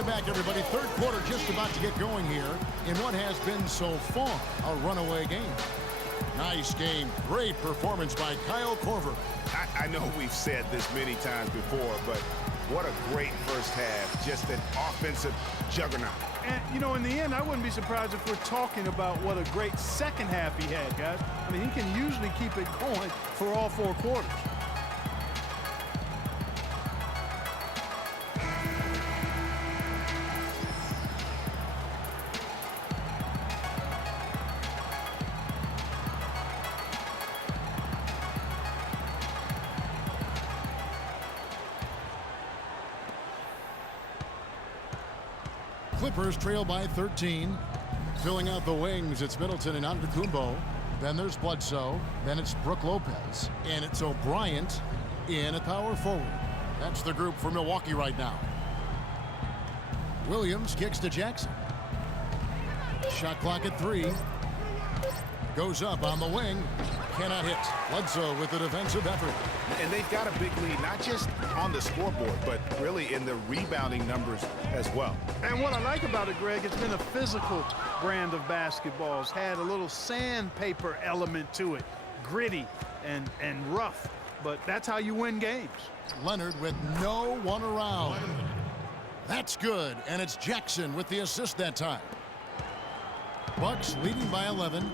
Welcome back, everybody. Third quarter just about to get going here in what has been so far a runaway game. Nice game. Great performance by Kyle Korver. I know we've said this many times before, but what a great first half. Just an offensive juggernaut. And, you know, in the end, I wouldn't be surprised if we're talking about what a great second half he had, guys. I mean, he can usually keep it going for all 4 quarters. Clippers trail by 13. Filling out the wings, it's Middleton and Antetokounmpo. Then there's Bledsoe. Then it's Brook Lopez. And it's O'Brien in at power forward. That's the group for Milwaukee right now. Williams kicks to Jackson. Shot clock at 3. Goes up on the wing. Cannot hit. Bledsoe with the defensive effort. And they've got a big lead, not just on the scoreboard, but really in the rebounding numbers as well. And what I like about it, Greg, it's been a physical brand of basketball. It's had a little sandpaper element to it. Gritty and rough. But that's how you win games. Leonard with no one around. That's good. And it's Jackson with the assist that time. Bucks leading by 11.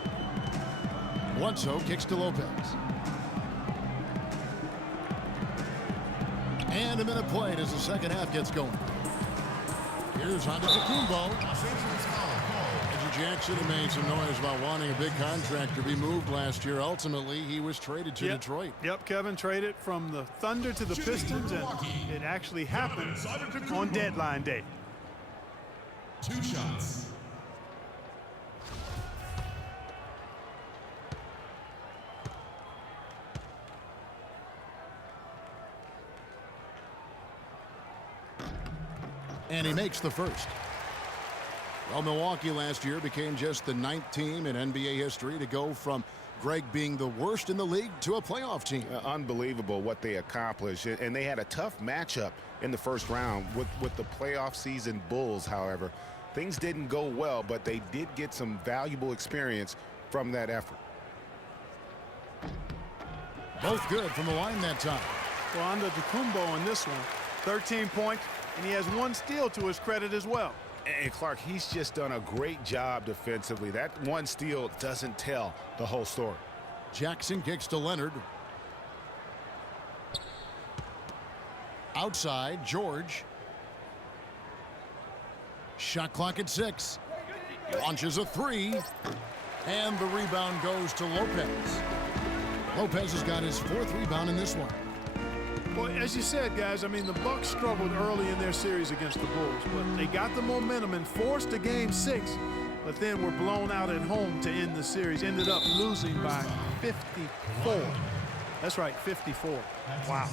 Bledsoe kicks to Lopez. And a minute played as the second half gets going. Here's Antetokounmpo. Reggie Jackson had made some noise about wanting a big contract to be moved last year. Ultimately, he was traded to Detroit. Yep, Kevin traded from the Thunder to the Pistons, and it actually happened on deadline day. 2 shots. And he makes the first. Well, Milwaukee last year became just the 9th team in NBA history to go from Greg being the worst in the league to a playoff team. Unbelievable what they accomplished. And they had a tough matchup in the first round with the playoff season Bulls, however. Things didn't go well, but they did get some valuable experience from that effort. Both good from the line that time. Well, Antetokounmpo on this one, 13 points. And he has 1 steal to his credit as well. And Clark, he's just done a great job defensively. That 1 steal doesn't tell the whole story. Jackson kicks to Leonard. Outside, George. Shot clock at 6. Launches a 3. And the rebound goes to Lopez. Lopez has got his 4th rebound in this one. Well, as you said, guys, I mean, the Bucks struggled early in their series against the Bulls, but they got the momentum and forced a game 6, but then were blown out at home to end the series. Ended up losing by 54. That's right, 54. Wow.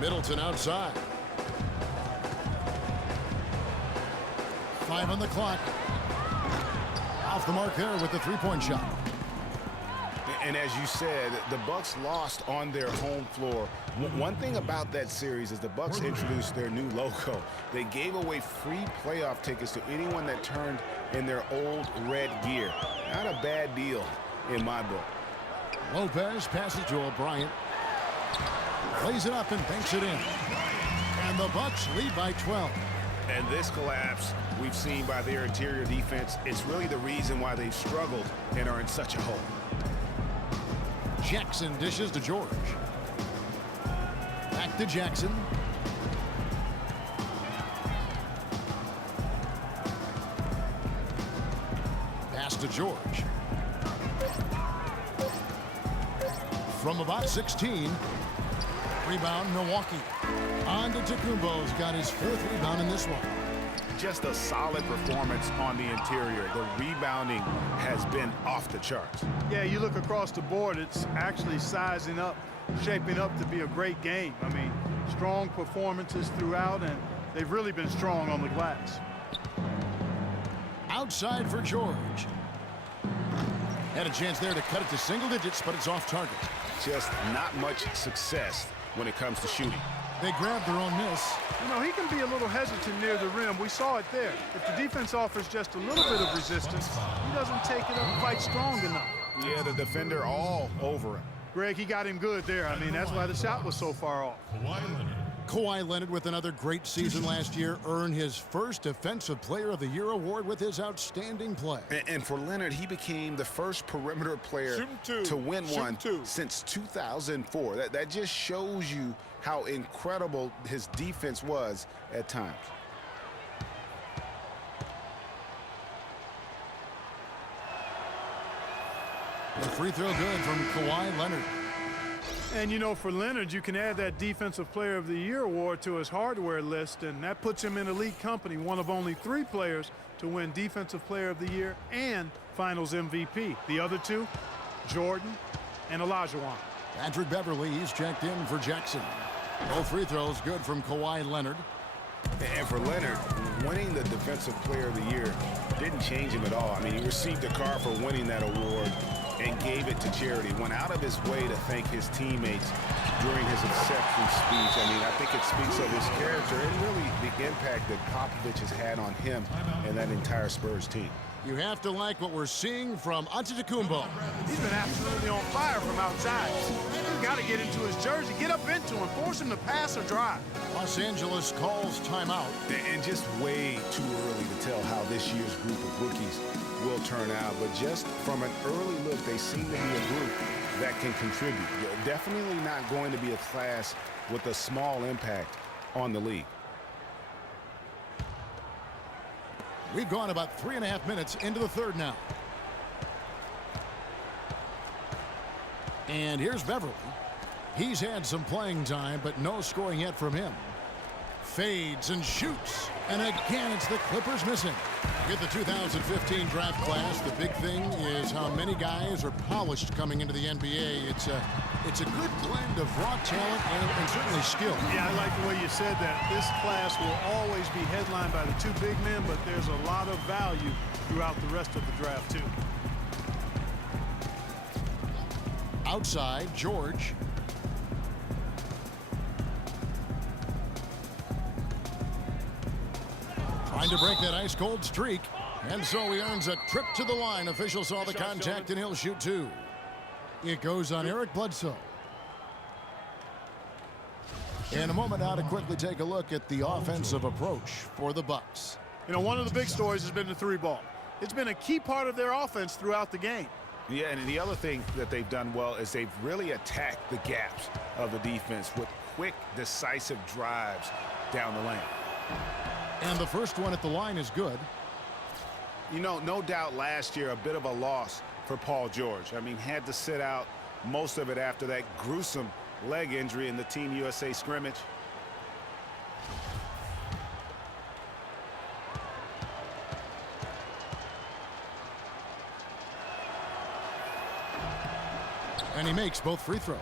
Middleton outside. 5 on the clock. Off the mark there with the 3-point shot. And as you said, the Bucks lost on their home floor. One thing about that series is the Bucks introduced their new logo. They gave away free playoff tickets to anyone that turned in their old red gear. Not a bad deal in my book. Lopez passes to O'Brien. Plays it up and banks it in. And the Bucks lead by 12. And this collapse we've seen by their interior defense, it's really the reason why they've struggled and are in such a hole. Jackson dishes to George. Back to Jackson. Pass to George. From about 16. Rebound, Milwaukee. Antetokounmpo's got his 4th rebound in this one. Just a solid performance on the interior. The rebounding has been off the charts. Yeah, you look across the board, it's actually sizing up, shaping up to be a great game. I mean, strong performances throughout, and they've really been strong on the glass. Outside for George. Had a chance there to cut it to single digits, but it's off target. Just not much success when it comes to shooting. They grabbed their own miss. You know, he can be a little hesitant near the rim. We saw it there. If the defense offers just a little bit of resistance, he doesn't take it up quite strong enough. Yeah, the defender all over him. Greg, he got him good there. I mean, that's why the shot was so far off. Kawhi Leonard, with another great season last year, earned his first Defensive Player of the Year award with his outstanding play. And for Leonard, he became the first perimeter player to win one since 2004. That just shows you how incredible his defense was at times. The free throw good from Kawhi Leonard. And, you know, for Leonard, you can add that Defensive Player of the Year award to his hardware list, and that puts him in elite company, one of only 3 players to win Defensive Player of the Year and Finals MVP. The other 2, Jordan and Olajuwon. Patrick Beverly, he's checked in for Jackson. Both free throws good from Kawhi Leonard. And for Leonard, winning the Defensive Player of the Year didn't change him at all. I mean, he received a card for winning that award and gave it to charity. Went out of his way to thank his teammates during his acceptance speech. I mean, I think it speaks of his character and really the impact that Popovich has had on him and that entire Spurs team. You have to like what we're seeing from Antetokounmpo. He's been absolutely on fire from outside. You've got to get into his jersey, get up into him, force him to pass or drive. Los Angeles calls timeout. And just way too early to tell how this year's group of rookies will turn out. But just from an early look, they seem to be a group that can contribute. Definitely not going to be a class with a small impact on the league. We've gone about 3.5 minutes into the third now. And here's Beverly. He's had some playing time, but no scoring yet from him. Fades and shoots. And again, it's the Clippers missing. With the 2015 draft class, the big thing is how many guys are polished coming into the NBA. It's a good blend of raw talent and certainly skill. Yeah, I like the way you said that. This class will always be headlined by the 2 big men, but there's a lot of value throughout the rest of the draft, too. Outside, George. Trying to break that ice-cold streak. And so he earns a trip to the line. Official saw the contact, and he'll shoot 2. It goes on Eric Bledsoe. In a moment now to quickly take a look at the offensive approach for the Bucks. You know, one of the big stories has been the 3-ball. It's been a key part of their offense throughout the game. Yeah, and the other thing that they've done well is they've really attacked the gaps of the defense with quick, decisive drives down the lane. And the first one at the line is good. You know, no doubt last year a bit of a loss for Paul George. I mean, had to sit out most of it after that gruesome leg injury in the Team USA scrimmage. And he makes both free throws.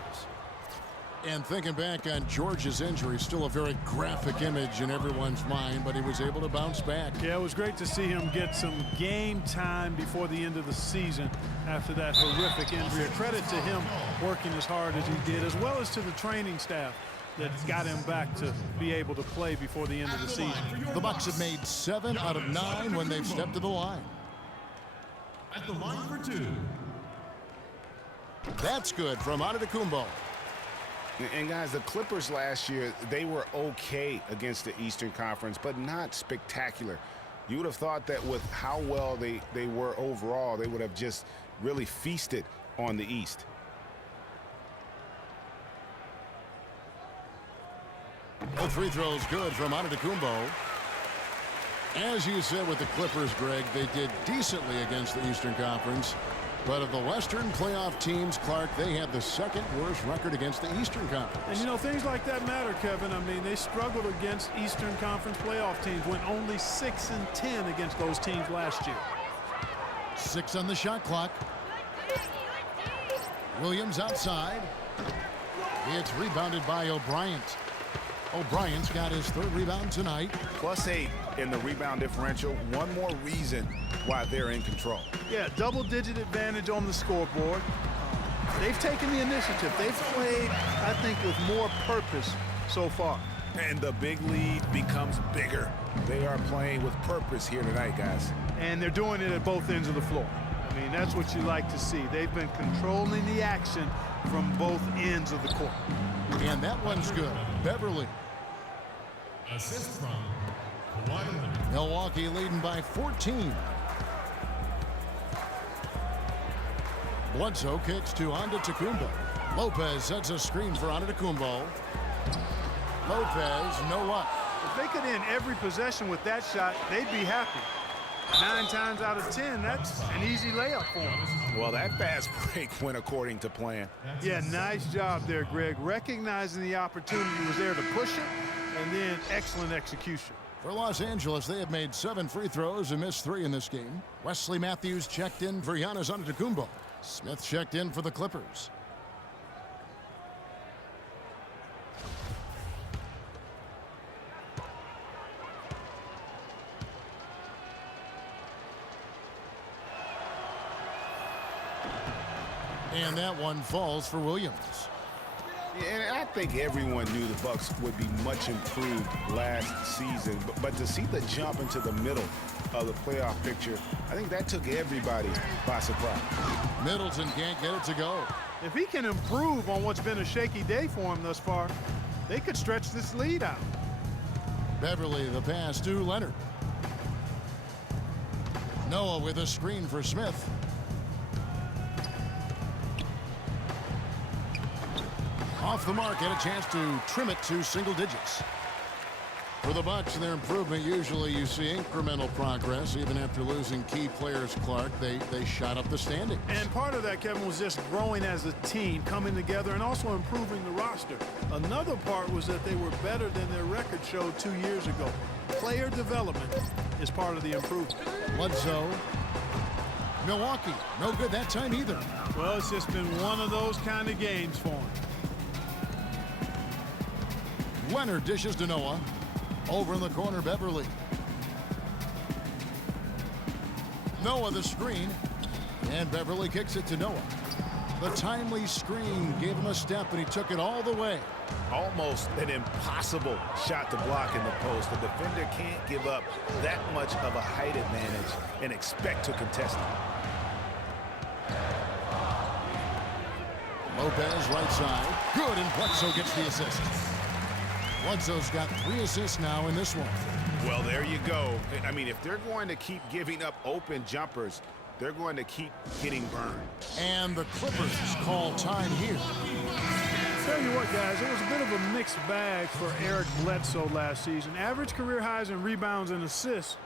And thinking back on George's injury, still a very graphic image in everyone's mind, but he was able to bounce back. Yeah, it was great to see him get some game time before the end of the season after that horrific injury. A credit to him working as hard as he did, as well as to the training staff that got him back to be able to play before the end of the season. The Bucks have made 7 out of 9 when they've stepped to the line. At the line for 2. That's good from Antetokounmpo. And guys, the Clippers last year, they were okay against the Eastern Conference, but not spectacular. You would have thought that with how well they were overall, they would have just really feasted on the East. Both free throws good from Antetokounmpo. As you said with the Clippers, Greg, they did decently against the Eastern Conference. But of the Western playoff teams, Clark, they had the 2nd worst record against the Eastern Conference. And, you know, things like that matter, Kevin. I mean, they struggled against Eastern Conference playoff teams, went only 6-10 against those teams last year. 6 on the shot clock. Williams outside. It's rebounded by O'Bryant. O'Brien's got his 3rd rebound tonight. +8 in the rebound differential. One more reason why they're in control. Yeah, double-digit advantage on the scoreboard. They've taken the initiative. They've played, I think, with more purpose so far. And the big lead becomes bigger. They are playing with purpose here tonight, guys. And they're doing it at both ends of the floor. I mean, that's what you like to see. They've been controlling the action from both ends of the court. And that one's good. Beverly. Assist from Kawhi Leonard. Milwaukee leading by 14. Bledsoe kicks to Antetokounmpo. Lopez sets a screen for Antetokounmpo. Lopez, no luck. If they could end every possession with that shot, they'd be happy. 9 times out of 10, that's an easy layup for them. Well, that fast break went according to plan. Yeah, nice job there, Greg. Recognizing the opportunity was there to push it, and then excellent execution. For Los Angeles, they have made 7 free throws and missed 3 in this game. Wesley Matthews checked in for Giannis Antetokounmpo. Smith checked in for the Clippers. And that one falls for Williams. Yeah, and I think everyone knew the Bucks would be much improved last season. But to see the jump into the middle of the playoff picture, I think that took everybody by surprise. Middleton can't get it to go. If he can improve on what's been a shaky day for him thus far, they could stretch this lead out. Beverly the pass to Leonard. Noah with a screen for Smith. Off the mark and a chance to trim it to single digits. For the Bucks, their improvement, usually you see incremental progress. Even after losing key players, Clark, they shot up the standings. And part of that, Kevin, was just growing as a team, coming together, and also improving the roster. Another part was that they were better than their record showed 2 years ago. Player development is part of the improvement. Bledsoe. Milwaukee, no good that time either. Well, it's just been one of those kind of games for him. Leonard dishes to Noah. Over in the corner, Beverly. Noah the screen. And Beverly kicks it to Noah. The timely screen gave him a step, and he took it all the way. Almost an impossible shot to block in the post. The defender can't give up that much of a height advantage and expect to contest it. Lopez right side. Good, and Bledsoe gets the assist. Bledsoe's got 3 assists now in this one. Well, there you go. I mean, if they're going to keep giving up open jumpers, they're going to keep getting burned. And the Clippers call time here. Tell you what, guys, it was a bit of a mixed bag for Eric Bledsoe last season. Average career highs in rebounds and assists.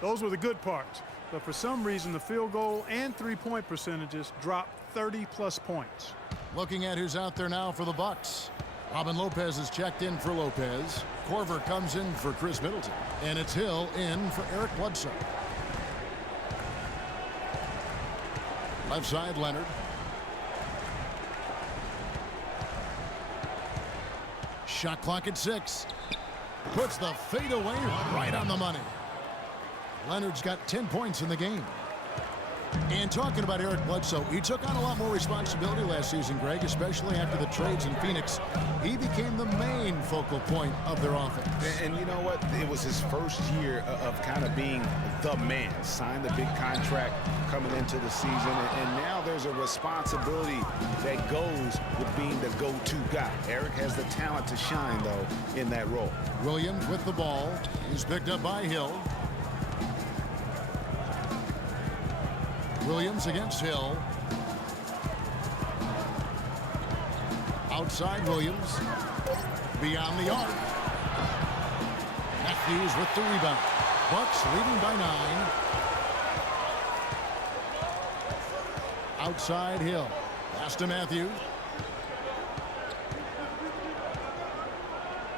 Those were the good parts. But for some reason, the field goal and three-point percentages dropped 30-plus points. Looking at who's out there now for the Bucks. Robin Lopez is checked in for Lopez. Korver comes in for Chris Middleton. And it's Hill in for Eric Bledsoe. Left side, Leonard. Shot clock at 6. Puts the fade away right on the money. Leonard's got 10 points in the game. And talking about Eric Bledsoe, he took on a lot more responsibility last season, Greg, especially after the trades in Phoenix. He became the main focal point of their offense. And you know what? It was his first year of kind of being the man. Signed the big contract coming into the season. And now there's a responsibility that goes with being the go-to guy. Eric has the talent to shine, though, in that role. Williams with the ball. He's picked up by Hill. Williams against Hill. Outside Williams. Beyond the arc. Matthews with the rebound. Bucks leading by 9. Outside Hill. Pass to Matthews.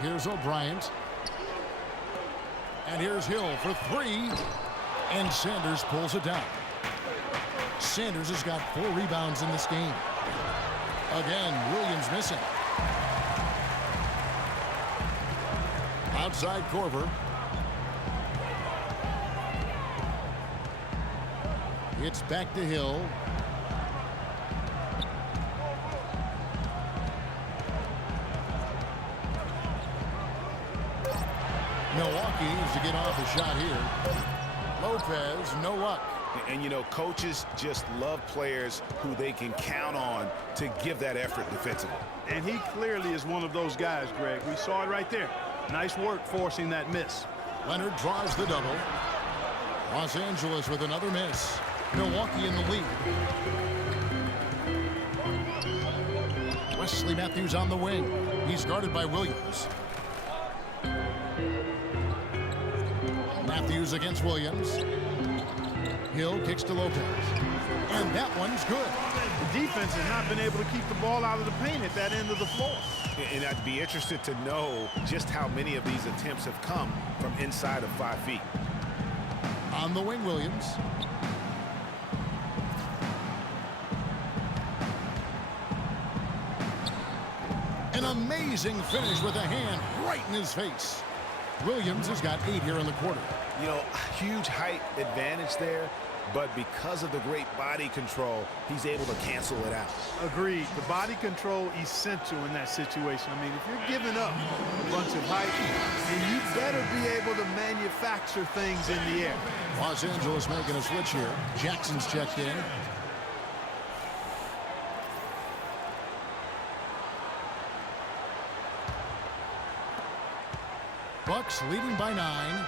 Here's O'Brien. And here's Hill for 3. And Sanders pulls it down. Sanders has got 4 rebounds in this game. Again, Williams missing. Outside Corver. It's back to Hill. Milwaukee needs to get off the shot here. Lopez, no luck. And, you know, coaches just love players who they can count on to give that effort defensively. And he clearly is one of those guys, Greg. We saw it right there. Nice work forcing that miss. Leonard draws the double. Los Angeles with another miss. Milwaukee in the lead. Wesley Matthews on the wing. He's guarded by Williams. Matthews against Williams. Hill kicks to Lopez. And that one's good. The defense has not been able to keep the ball out of the paint at that end of the floor. And I'd be interested to know just how many of these attempts have come from inside of 5 feet. On the wing, Williams. An amazing finish with a hand right in his face. Williams has got 8 here in the quarter. You know, huge height advantage there, but because of the great body control, he's able to cancel it out. Agreed. The body control essential in that situation. I mean, if you're giving up a bunch of height, then you better be able to manufacture things in the air. Los Angeles making a switch here. Jackson's checked in. Bucks leading by 9.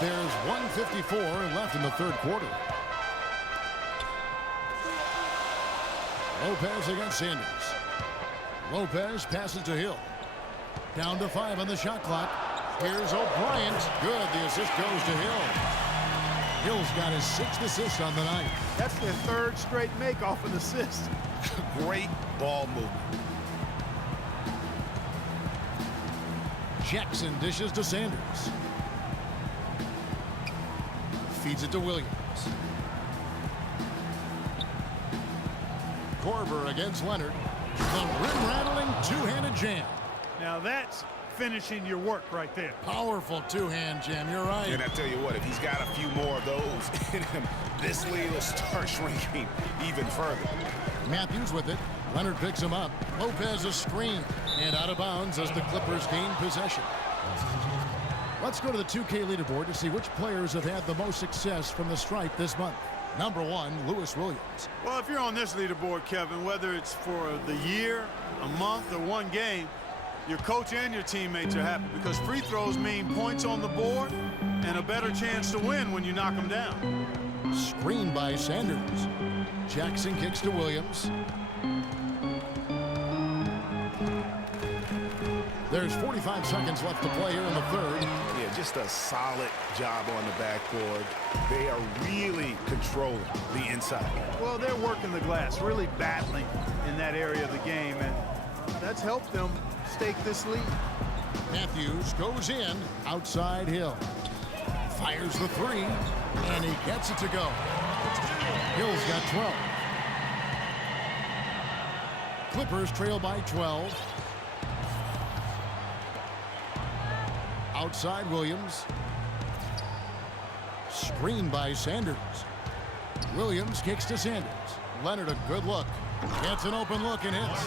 There's 1:54 left in the third quarter. Lopez against Sanders. Lopez passes to Hill. Down to 5 on the shot clock. Here's O'Brien. Good. The assist goes to Hill. Hill's got his 6th assist on the night. That's their 3rd straight make off an assist. Great ball movement. Jackson dishes to Sanders. Feeds it to Williams. Corver against Leonard. The rim-rattling two-handed jam. Now that's finishing your work right there. Powerful two-hand jam. You're right. And I tell you what, if he's got a few more of those in him, this lead will start shrinking even further. Matthews with it. Leonard picks him up. Lopez a screen. And out of bounds as the Clippers gain possession. Let's go to the 2K leaderboard to see which players have had the most success from the stripe this month. Number 1, Lewis Williams. Well, if you're on this leaderboard, Kevin, whether it's for the year, a month, or one game, your coach and your teammates are happy because free throws mean points on the board and a better chance to win when you knock them down. Screen by Sanders. Jackson kicks to Williams. There's 45 seconds left to play here in the third. Yeah, just a solid job on the backboard. They are really controlling the inside. Well, they're working the glass, really battling in that area of the game, and that's helped them stake this lead. Matthews goes in, outside Hill. Fires the 3, and he gets it to go. Hill's got 12. Clippers trail by 12. Outside Williams. Screen by Sanders. Williams kicks to Sanders. Leonard a good look. Gets an open look and hits.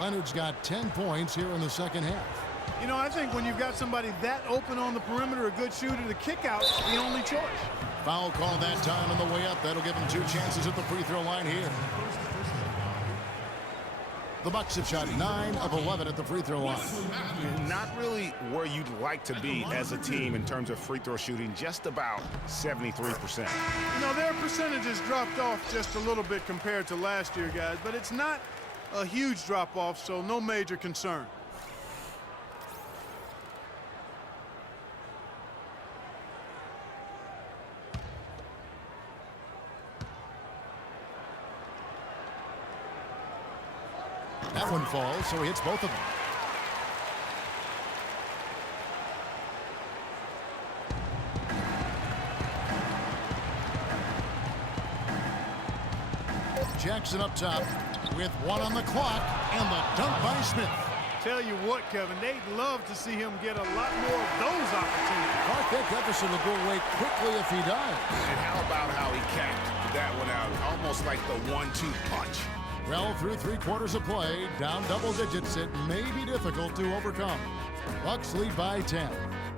Leonard's got 10 points here in the second half. You know, I think when you've got somebody that open on the perimeter, a good shooter, the kickout's the only choice. Foul call that time on the way up. That'll give him 2 chances at the free throw line here. The Bucks have shot 9 of 11 at the free throw line. Not really where you'd like to be as a team in terms of free throw shooting, just about 73%. You know, their percentages dropped off just a little bit compared to last year, guys, but it's not a huge drop-off, so no major concern. That one falls, so he hits both of them. Jackson up top with 1 on the clock, and the dunk by Smith. Tell you what, Kevin, they'd love to see him get a lot more of those opportunities. Clark, that deficit will go away quickly if he does. And how about how he capped that one out? Almost like the 1-2 punch. Well, through 3 quarters of play, down double digits, it may be difficult to overcome. Bucks lead by 10.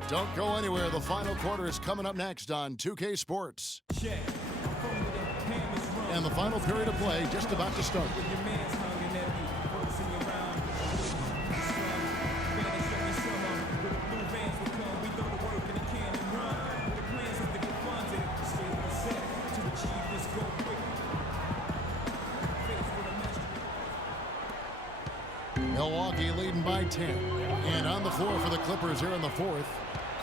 Don't go anywhere. The final quarter is coming up next on 2K Sports. And the final period of play just about to start. Milwaukee leading by 10. And on the floor for the Clippers here in the 4th.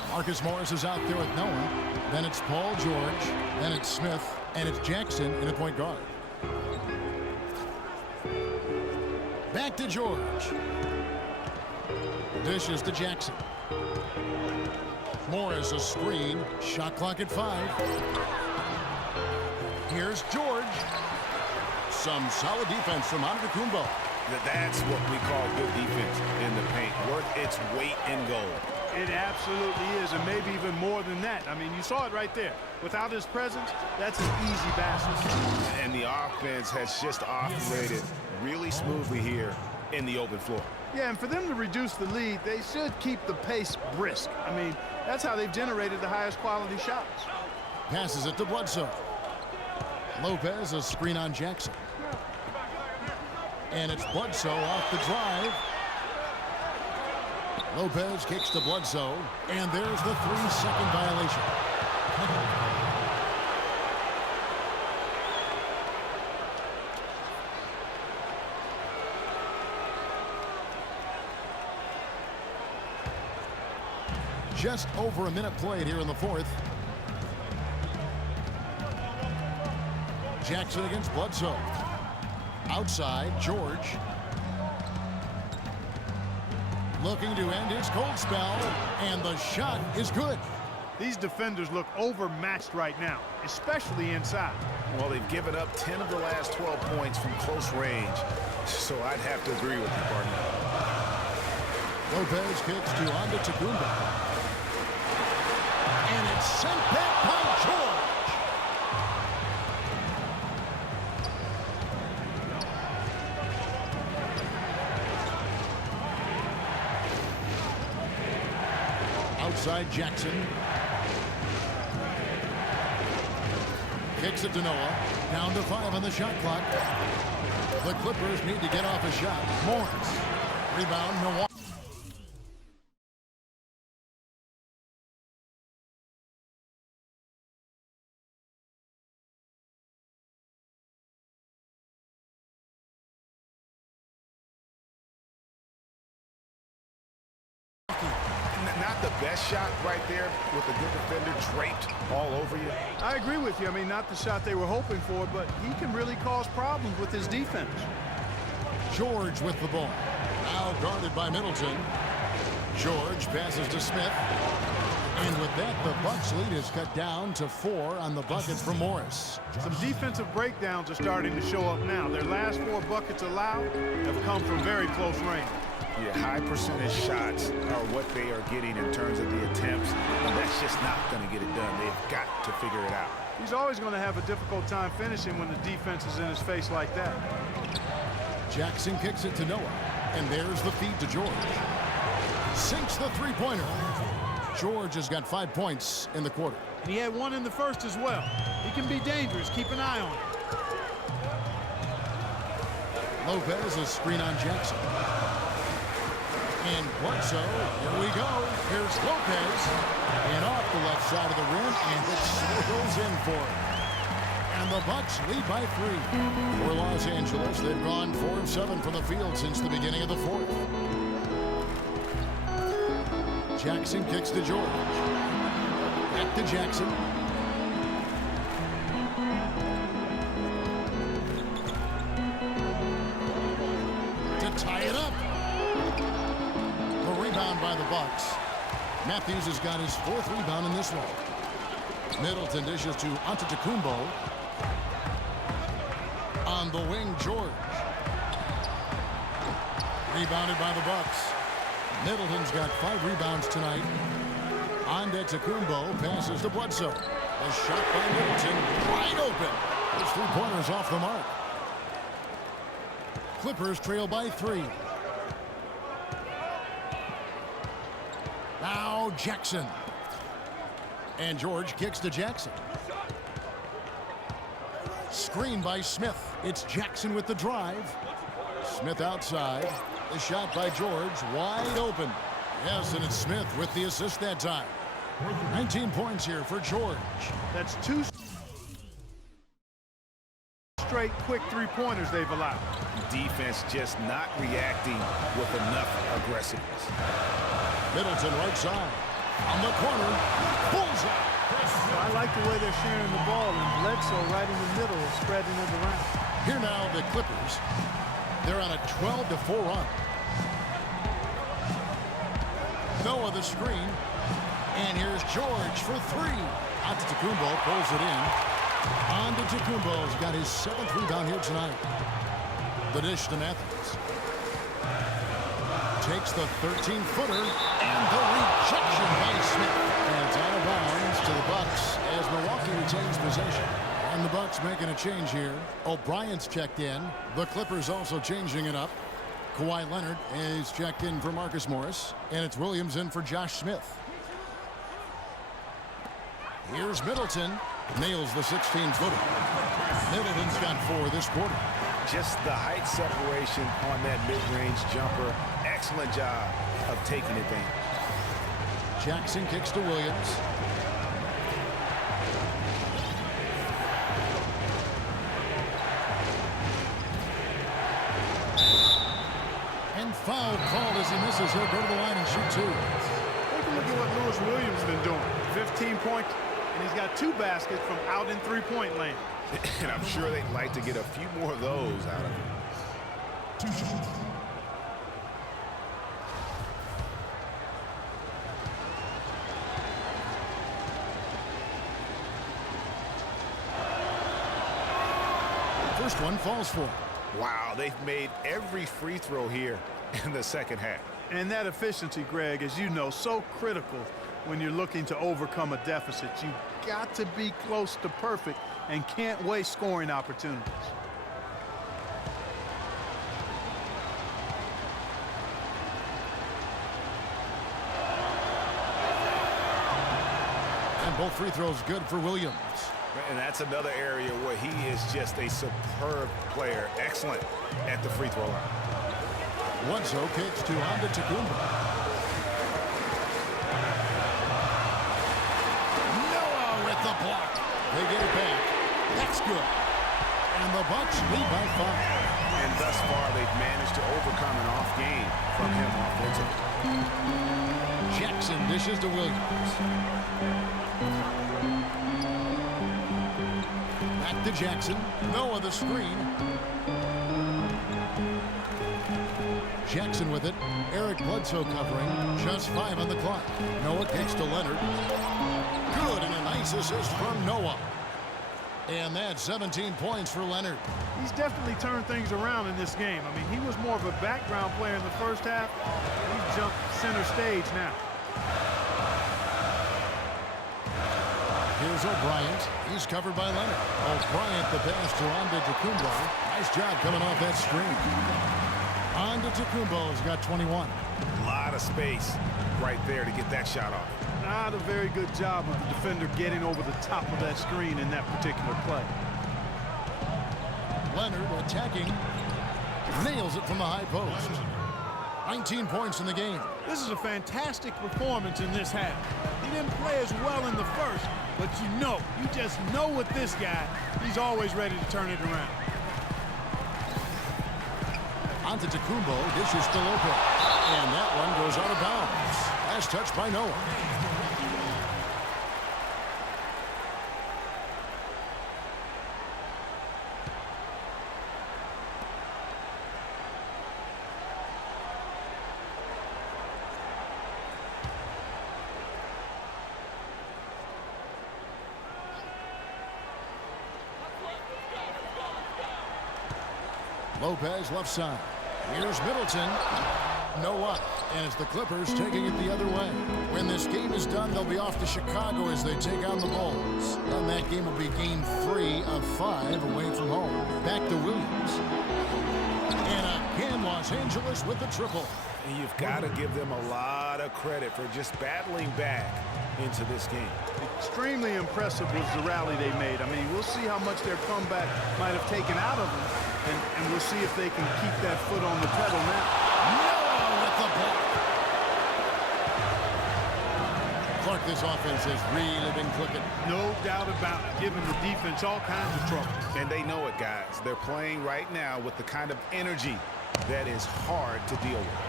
Marcus Morris is out there with Noah. Then it's Paul George. Then it's Smith. And it's Jackson in a point guard. Back to George. Dishes to Jackson. Morris a screen. Shot clock at 5. Here's George. Some solid defense from Antetokounmpo. That's what we call good defense in the paint. Worth its weight in gold. It absolutely is, and maybe even more than that. I mean, you saw it right there. Without his presence, that's an easy basket. And the offense has just operated really smoothly here in the open floor. Yeah, and for them to reduce the lead, they should keep the pace brisk. I mean, that's how they've generated the highest quality shots. Passes it to Bledsoe. Lopez, a screen on Jackson. And it's Bledsoe off the drive. Lopez kicks to Bledsoe, and there's the 3-second violation. Just over a minute played here in the 4th. Jackson against Bledsoe. Outside, George. Looking to end his cold spell, and the shot is good. These defenders look overmatched right now, especially inside. Well, they've given up 10 of the last 12 points from close range, so I'd have to agree with you, partner. Lopez kicks to Antetokounmpo. And it's sent back by George. Outside Jackson. Kicks it to Noah. Down to 5 on the shot clock. The Clippers need to get off a shot. Morris. Rebound, Milwaukee. Not the best shot right there with a good defender draped all over you. I agree with you. I mean, not the shot they were hoping for, but he can really cause problems with his defense. George with the ball. Now guarded by Middleton. George passes to Smith. And with that, the Bucks lead is cut down to 4 on the buckets from Morris. Some defensive breakdowns are starting to show up now. Their last 4 buckets allowed have come from very close range. Yeah, high percentage shots are what they are getting in terms of the attempts, and that's just not going to get it done. They've got to figure it out. He's always going to have a difficult time finishing when the defense is in his face like that. Jackson kicks it to Noah, and there's the feed to George. Sinks the three-pointer. George has got 5 points in the quarter. And he had 1 in the first as well. He can be dangerous. Keep an eye on him. Lopez, a screen on Jackson. And Bledsoe, here we go. Here's Lopez. And off the left side of the rim, and it swirls in for him. And the Bucks lead by 3. For Los Angeles, they've gone 4 of 7 from the field since the beginning of the 4th. Jackson kicks to George. Back to Jackson. To tie it up. The rebound by the Bucks. Matthews has got his 4th rebound in this one. Middleton dishes to Antetokounmpo. On the wing, George. Rebounded by the Bucks. Middleton's got 5 rebounds tonight. Antetokounmpo passes to Bledsoe. A shot by Middleton, wide open. His 3-pointers off the mark. Clippers trail by 3. Now Jackson. And George kicks to Jackson. Screen by Smith. It's Jackson with the drive. Smith outside. The shot by George, wide open. Yes, and it's Smith with the assist that time. 19 points here for George. That's 2 straight quick 3-pointers they've allowed. Defense just not reacting with enough aggressiveness. Middleton right side. On the corner. Bullseye. I like the way they're sharing the ball, and Bledsoe right in the middle, spreading it around. Here now the Clippers. They're on a 12-4 run. Noah the screen. And here's George for 3. Antetokounmpo pulls it in. Antetokounmpo's got his 7th rebound here tonight. The dish to Matthews. Takes the 13-footer. And the rejection by Smith. And it's out of bounds to the Bucks as Milwaukee retains possession. And the Bucks making a change here. O'Brien's checked in. The Clippers also changing it up. Kawhi Leonard is checked in for Marcus Morris. And it's Williams in for Josh Smith. Here's Middleton. Nails the 16-footer. Middleton's got 4 this quarter. Just the height separation on that mid-range jumper. Excellent job of taking advantage. Jackson kicks to Williams. And foul called as he misses. He'll go to the line and shoot 2. Take a look at what Lewis Williams has been doing. 15 points, and he's got 2 baskets from out in 3-point land. And I'm sure they'd like to get a few more of those out of him. 2 shots. First one falls for him. Wow, they've made every free throw here in the second half. And that efficiency, Greg, as you know, so critical when you're looking to overcome a deficit. You've got to be close to perfect and can't waste scoring opportunities. And both free throws good for Williams. And that's another area where he is just a superb player. Excellent at the free throw line. Bledsoe kicks to Antetokounmpo. Noah with the block. They get it back. That's good. And the Bucks lead by 5. And thus far, they've managed to overcome an off game from him offensively. Jackson dishes to Williams. Back to Jackson. Noah the screen. Jackson with it. Eric Bledsoe covering. Just 5 on the clock. Noah kicks to Leonard. Good, and a nice assist from Noah. And that's 17 points for Leonard. He's definitely turned things around in this game. I mean, he was more of a background player in the first half. He's jumped center stage now. Here's O'Brien. He's covered by Leonard. O'Brien the pass to Antetokounmpo. Nice job coming off that screen. Antetokounmpo's got 21. A lot of space right there to get that shot off. Not a very good job of the defender getting over the top of that screen in that particular play. Leonard attacking. Nails it from the high post. 19 points in the game. This is a fantastic performance in this half. He didn't play as well in the first, but you just know with this guy, he's always ready to turn it around. Antetokounmpo dishes to Lopez. And that one goes out of bounds. Last touch by Noah. Lopez left side. Here's Middleton. No up. And it's the Clippers taking it the other way. When this game is done, they'll be off to Chicago as they take on the Bulls. And that game will be game 3 of 5 away from home. Back to Williams. And again, Los Angeles with the triple. And you've got to give them a lot of credit for just battling back into this game. Extremely impressive was the rally they made. I mean, we'll see how much their comeback might have taken out of them, and we'll see if they can keep that foot on the pedal now. Miller with the block. Clark, this offense has really been clicking. No doubt about it, giving the defense all kinds of trouble. And they know it, guys. They're playing right now with the kind of energy that is hard to deal with.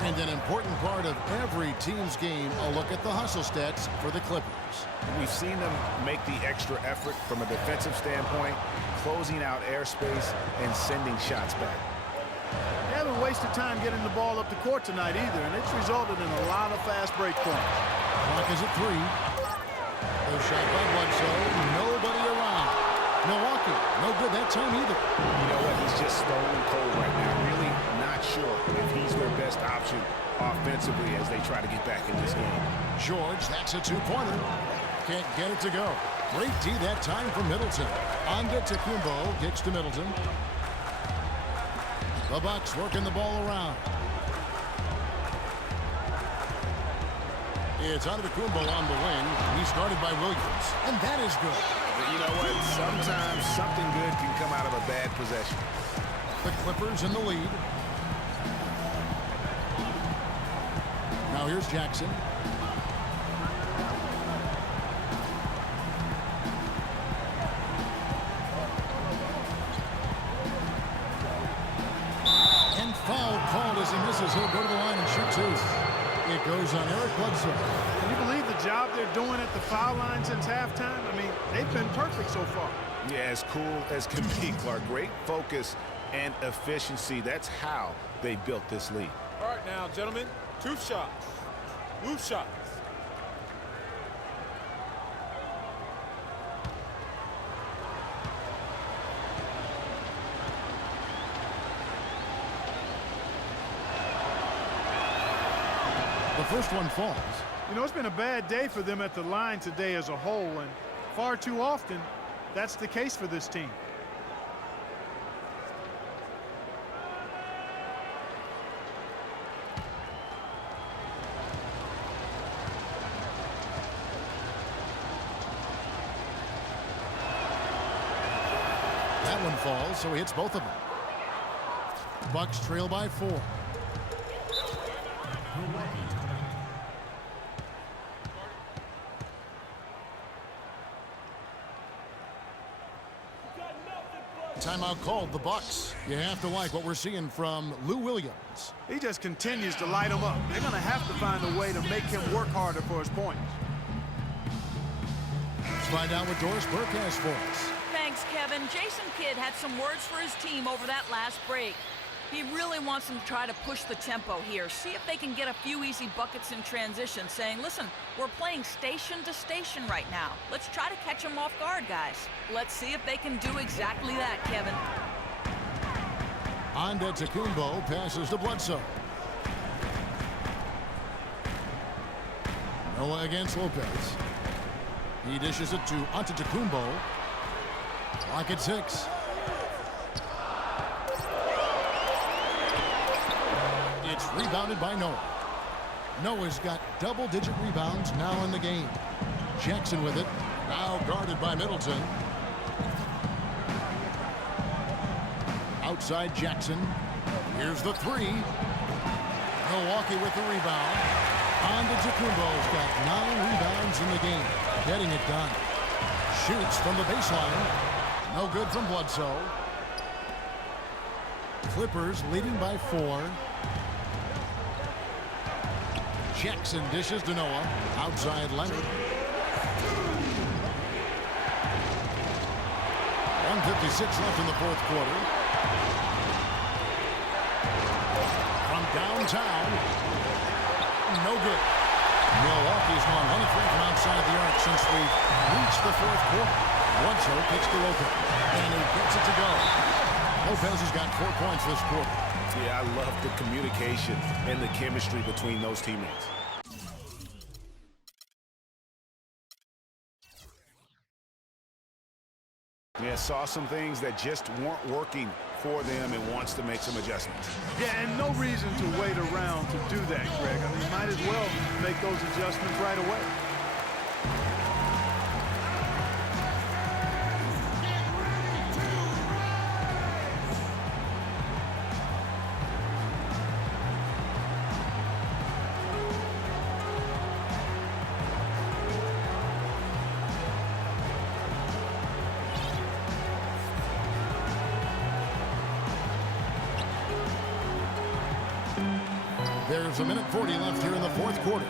And an important part of every team's game, a look at the hustle stats for the Clippers. We've seen them make the extra effort from a defensive standpoint, closing out airspace and sending shots back. They haven't wasted time getting the ball up the court tonight either, and it's resulted in a lot of fast break points. Clock is at 3. No shot by Bledsoe. Nobody around. Milwaukee, no good that time either. You know what? He's just stone cold right now. Really not sure if he's their best option offensively as they try to get back in this game. George, that's a two-pointer. Can't get it to go. Great D that time from Middleton. Antetokounmpo kicks to Middleton. The Bucks working the ball around. It's Antetokounmpo on the wing. He's guarded by Williams, and that is good. But you know what? Sometimes something good can come out of a bad possession. The Clippers in the lead. Now here's Jackson. And foul called as he misses. He'll go to the line and shoot 2. It goes on Eric Bledsoe. Can you believe the job they're doing at the foul line since halftime? I mean, they've been perfect so far. Yeah, as cool as can be, Clark. Great focus and efficiency. That's how they built this lead. All right now, gentlemen, 2 shots. Move shots. The first one falls. You know, it's been a bad day for them at the line today as a whole, and far too often, that's the case for this team. That one falls, so he hits both of them. Bucks trail by 4. Timeout called, the Bucks. You have to like what we're seeing from Lou Williams. He just continues to light them up. They're going to have to find a way to make him work harder for his points. Let's find out what Doris Burke has for us. Thanks, Kevin. Jason Kidd had some words for his team over that last break. He really wants them to try to push the tempo here, see if they can get a few easy buckets in transition, saying, listen, we're playing station to station right now. Let's try to catch them off guard, guys. Let's see if they can do exactly that, Kevin. Antetokounmpo passes to Bledsoe. Noah against Lopez. He dishes it to Antetokounmpo. Clock at 6. It's rebounded by Noah. Noah's got double-digit rebounds now in the game. Jackson with it. Now guarded by Middleton. Outside Jackson. Here's the 3. Milwaukee with the rebound. Antetokounmpo's got 9 rebounds in the game. Getting it done. Shoots from the baseline. No good from Bledsoe. Clippers leading by 4. Jackson dishes to Noah. Outside Leonard. 1:56 left in the 4th quarter. From downtown. No good. Milwaukee's gone 1 of 3 from outside the arc since we've reached the 4th quarter. Bledsoe kicks to Lopez. And he gets it to go. Lopez has got 4 points this quarter. Yeah, I love the communication and the chemistry between those teammates. Yeah, saw some things that just weren't working for them and wants to make some adjustments. Yeah, and no reason to wait around to do that, Greg. I mean, might as well make those adjustments right away. There's a minute 40 left here in the fourth quarter.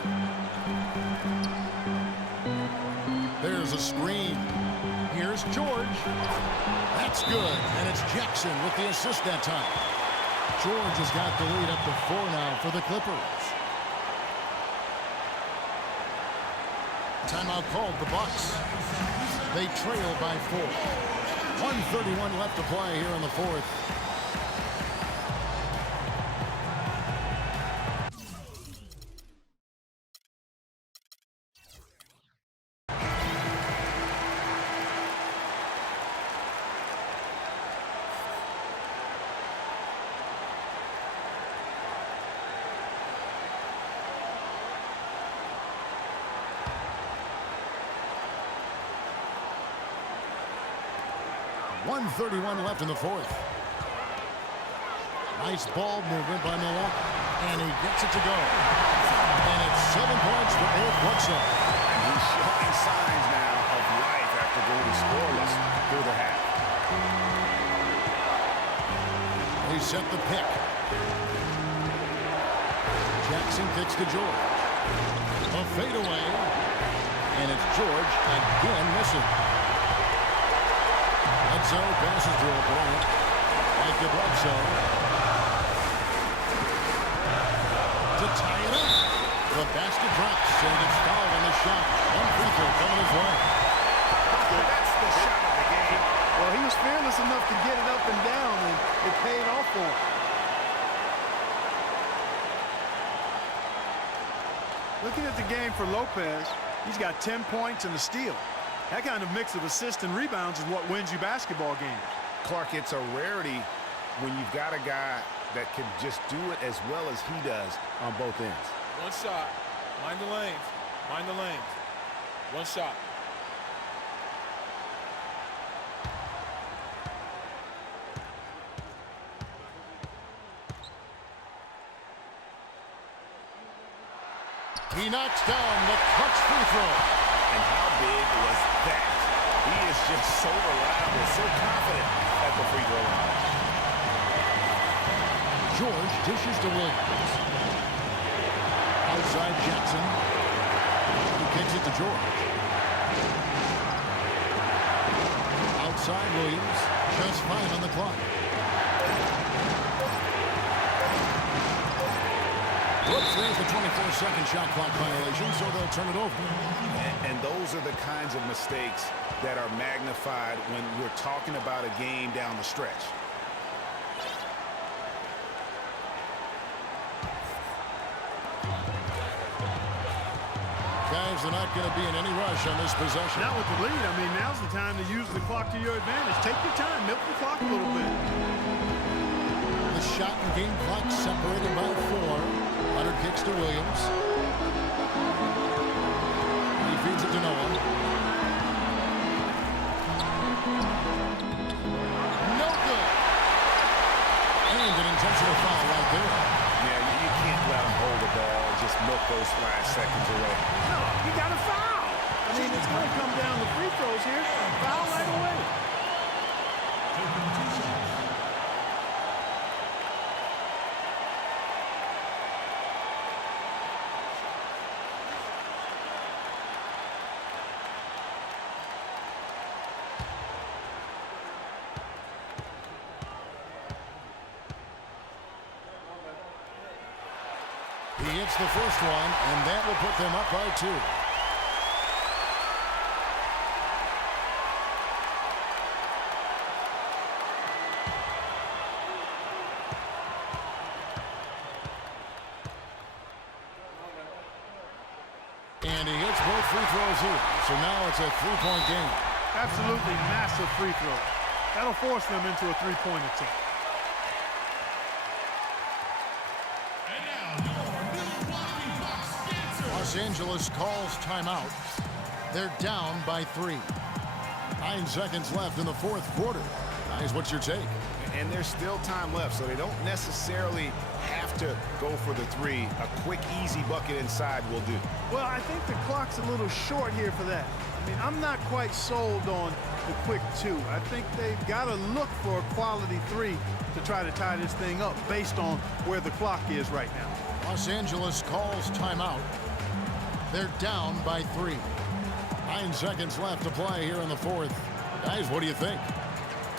There's a screen. Here's George. That's good. And it's Jackson with the assist that time. George has got the lead up to 4 now for the Clippers. Timeout called the Bucks. They trail by 4. 1:31 left to play here in the fourth. .131 left in the fourth. Nice ball movement by Milwaukee. And he gets it to go. And it's 7 points for Eric Bledsoe. And he's showing signs now of life after going scoreless through the half. They set the pick. Jackson kicks to George. A fadeaway. And it's George again missing. Bledsoe passes to O'Brien. Back to Bledsoe. To tie it up. The basket drops and it's fouled on the shot. One free throw coming his way. That's the shot of the game. Well, he was fearless enough to get it up and down, and it paid off for him. Looking at the game for Lopez, he's got 10 points and a steal. That kind of mix of assists and rebounds is what wins you basketball games. Clark, it's a rarity when you've got a guy that can just do it as well as he does on both ends. One shot. Mind the lanes. Mind the lanes. One shot. He knocks down the clutch free throw. And how big was that? He is just so reliable, so confident at the free throw line. George dishes to Williams. Outside Jackson. He kicks it to George. Outside Williams. Just 5 on the clock. Whoops, there's the 24-second shot clock violation, so they'll turn it over. And those are the kinds of mistakes that are magnified when we're talking about a game down the stretch. Guys, they're not going to be in any rush on this possession. Now with the lead, I mean, now's the time to use the clock to your advantage. Take your time, milk the clock a little bit. The shot and game clock separated by 4. Hunter kicks to Williams. He feeds it to Noah. No good. And an intentional foul right there. Yeah, you can't let him hold the ball and just milk those last seconds away. No, you got to foul. I mean, it's going to come down to free throws here. Foul right away. He hits the first one, and that will put them up by 2. he hits both free throws here. So now it's a three-point game. Absolutely massive free throw. That'll force them into a three-point attempt. And now your Milwaukee Bucks answer. Los Angeles calls timeout. They're down by 3. 9 seconds left in the fourth quarter. Guys, what's your take? And there's still time left, so they don't necessarily have to go for the three. A quick, easy bucket inside will do. Well, I think the clock's a little short here for that. I mean, I'm not quite sold on the quick 2. I think they've got to look for a quality 3 to try to tie this thing up based on where the clock is right now. Los Angeles calls timeout. They're down by 3. 9 seconds left to play here in the fourth. Guys, what do you think?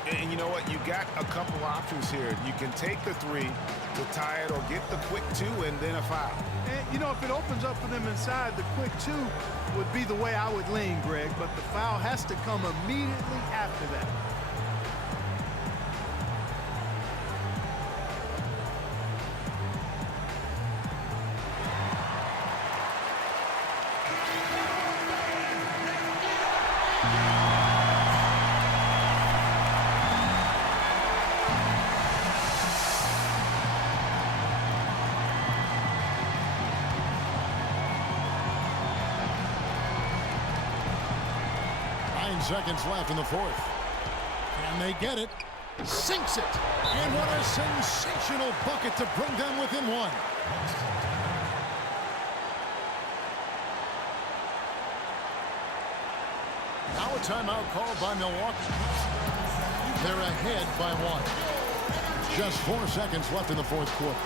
And you know what? You got a couple options here. You can take the 3 to tie it or get the quick 2 and then a foul. And, you know, if it opens up for them inside, the quick 2 would be the way I would lean, Greg, but the foul has to come immediately after that. Seconds left in the fourth. Can they get it? Sinks it. And what a sensational bucket to bring them within 1. Now a timeout called by Milwaukee. They're ahead by 1. Just 4 seconds left in the fourth quarter.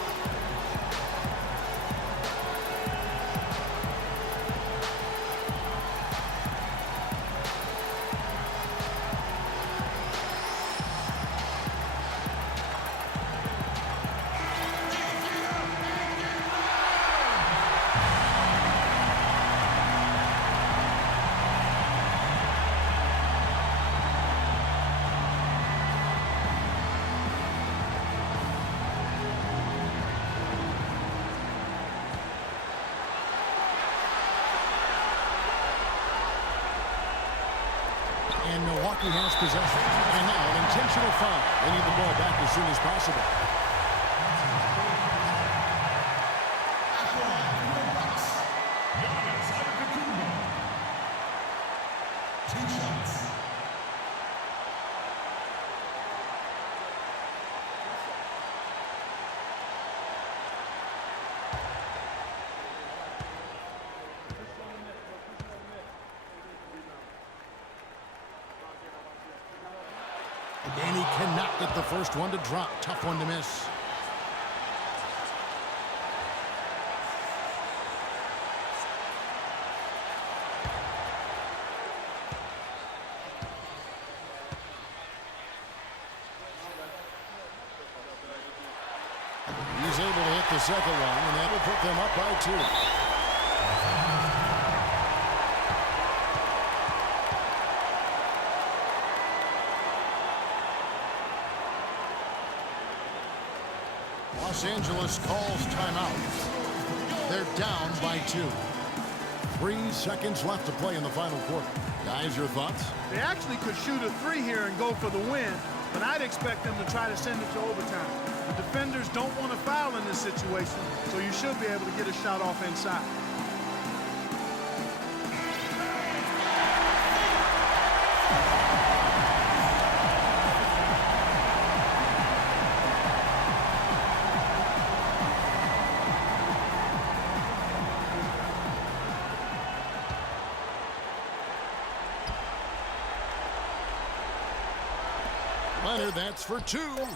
And Milwaukee has possession. And now an intentional foul. They need the ball back as soon as possible. And he cannot get the first one to drop. Tough one to miss. He's able to hit the second one, and that will put them up by 2. Los Angeles calls timeout. They're down by 2. 3 seconds left to play in the final quarter. Guys, your thoughts? They actually could shoot a 3 here and go for the win, but I'd expect them to try to send it to overtime. The defenders don't want to foul in this situation, so you should be able to get a shot off inside. Leonard, that's for 2. Oh,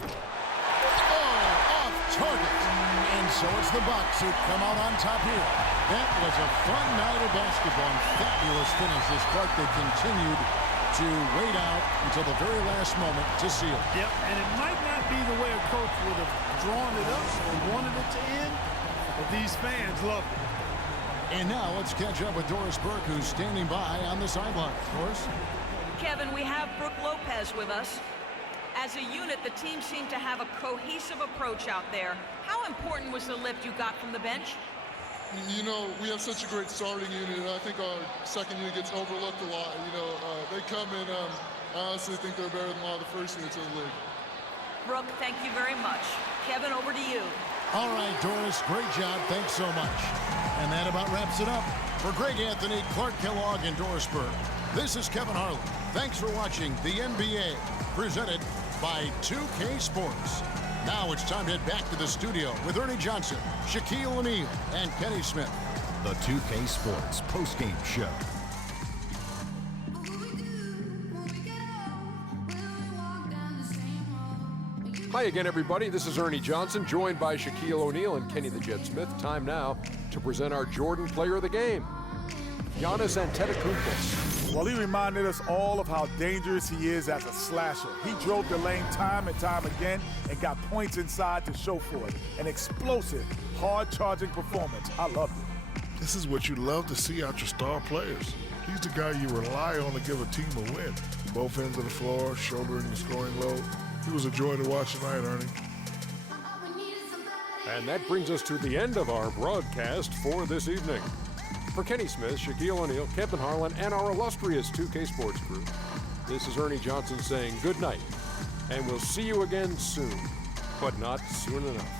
off target. And so it's the Bucks who come out on top here. That was a fun night of basketball and fabulous finishes. Clark, they continued to wait out until the very last moment to seal. Yep, and it might not be the way a coach would have drawn it up or wanted it to end, but these fans love it. And now let's catch up with Doris Burke, who's standing by on the sideline. Doris? Kevin, we have Brooke Lopez with us. As a unit, the team seemed to have a cohesive approach out there. How important was the lift you got from the bench? You know, we have such a great starting unit, and I think our second unit gets overlooked a lot. You know, they come in, I honestly think they're better than a lot of the first units in the league. Brooke, thank you very much. Kevin, over to you. All right, Doris, great job. Thanks so much. And that about wraps it up. For Greg Anthony, Clark Kellogg, and Doris Burke, this is Kevin Harlan. Thanks for watching the NBA, presented by 2K Sports. Now it's time to head back to the studio with Ernie Johnson, Shaquille O'Neal, and Kenny Smith. The 2K Sports postgame show. Hi again, everybody. This is Ernie Johnson, joined by Shaquille O'Neal and Kenny the Jet Smith. Time now to present our Jordan Player of the Game, Giannis Antetokounmpo. Well, he reminded us all of how dangerous he is as a slasher. He drove the lane time and time again and got points inside to show for it. An explosive, hard-charging performance. I loved it. This is what you love to see out your star players. He's the guy you rely on to give a team a win. Both ends of the floor, shouldering the scoring load. He was a joy to watch tonight, Ernie. And that brings us to the end of our broadcast for this evening. For Kenny Smith, Shaquille O'Neal, Kevin Harlan, and our illustrious 2K Sports crew, this is Ernie Johnson saying good night, and we'll see you again soon, but not soon enough.